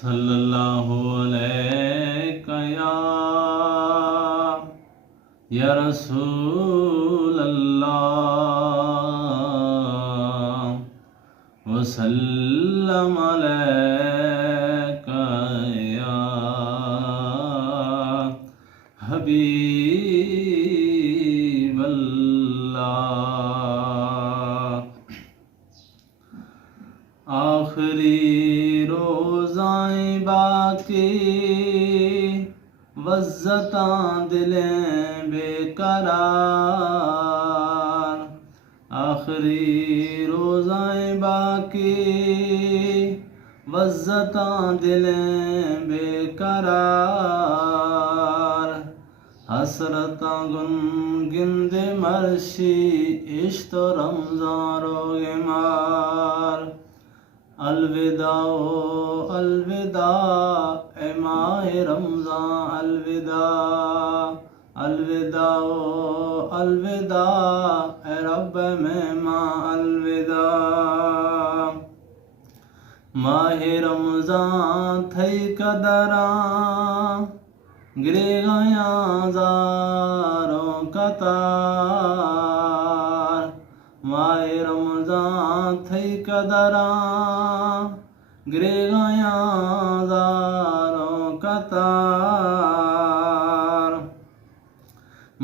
सल्लल्लाहु अलैका या रसूल अल्लाह वसल्लम अलैका या हबीब अल्लाह। आखिरी रोज़ाए बाकी वज़्ज़तां दिलें बेकरार। आखिरी रोज़ाए बाकी वज़्ज़तां दिलें बेकरार। हसरतां गुनगिंदे मर्शी इश्क रमज़ान रोगे मार। अलविदा ओ अलविदा ए माहे रमज़ान अलविदा। अलविदा ओ अलविदा ए रब मेहमा अलविदा। माहे रमज़ान थई कदरां गिरे गया ज़ारों कतार। माहे रमज़ान थई कदरां गिरे गया ज़ारों कतार।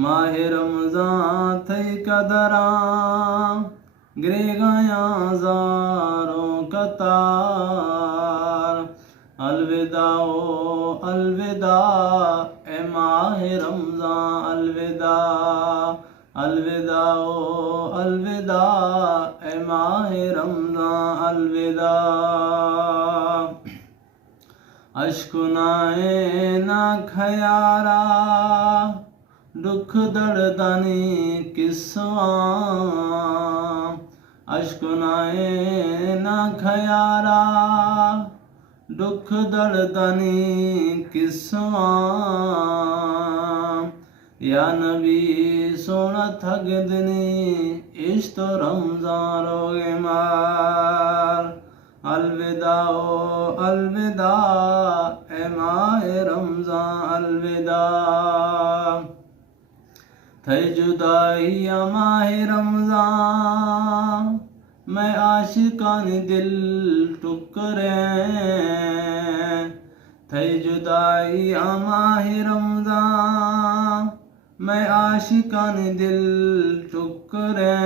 माहे रमज़ान थई कदरां गिरे गया ज़ारों कतार। अलविदा ओ अलविदा ए माहे रमज़ान अलविदा। अलविदा ओ अलविदा ए माहे रमज़ान अलविदा। अश्कुनाए ना खयारा दुख दर्दनी किस्सां। अश्कुनाए ना खयारा दुख दर्दनी किस्सां। या नबी सोना थगदनी इश्क रमज़ान रोगे मार। अलविदा ओ अलविदा ए माहे रमज़ान अलविदा। थई जुदाई या माहे रमज़ान मैं आशिकानी दिल टुकरे। थई जुदाई या माहे रमज़ान मैं आशिकानी दिल टुकरे।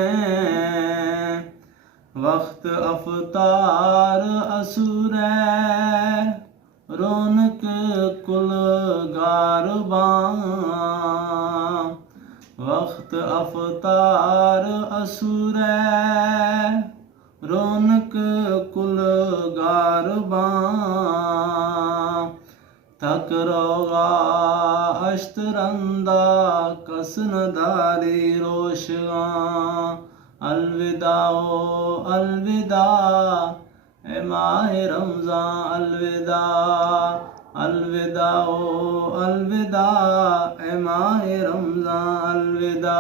वक्त अफ्तार असुरै रौनक कुल गारबां। वक्त अफ्तार असुरै रौनक कुल गारबां। तक रोगा अश्तरंदा कसनदारी रोशगां। अलविदा ओ अलविदा ए माहे रमज़ान अलविदा। अलविदा ओ अलविदा ए माहे रमज़ान अलविदा।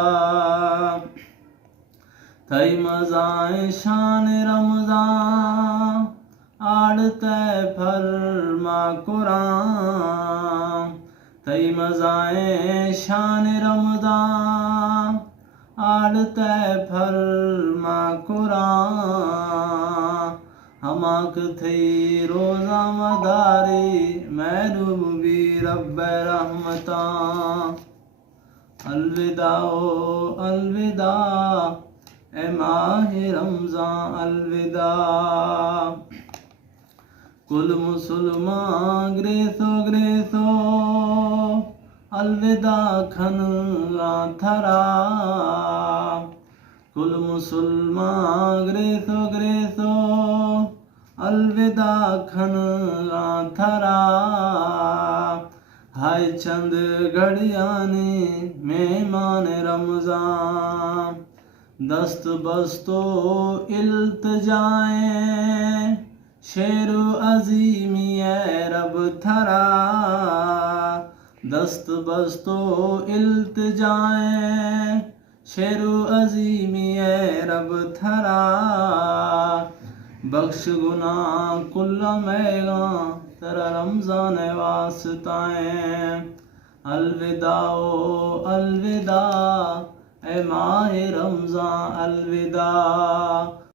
थई मज़ाए शान रमज़ान आड़ते फरमा कुरान। थई मज़ाए शान रमज़ान आड़ते फरमा कुरान। हमाक थई रोज़ा मदारी महबूबी रब्बे रहमतां। अलविदा ओ अलविदा ए माहे रमज़ान अलविदा। कुल मुसलमान ग्रेसो अलविदा खन थरा। कुल मुसलमान ग्रेसो अलविदा खन थरा। हाय चंद घड़ियानी मेहमान रमज़ान। दस्त बस्तो इल्तजाए शेरो अज़ीमी ए रब थरा। दस्त बस्तो इल्तजाए शेरो अज़ीमी ए रब थरा। बख्श गुनाह कुल्ला मैगा तेरा रमज़ान वास्ताएं। अलविदा ओ अलविदा ए माह रमज़ान अलविदा।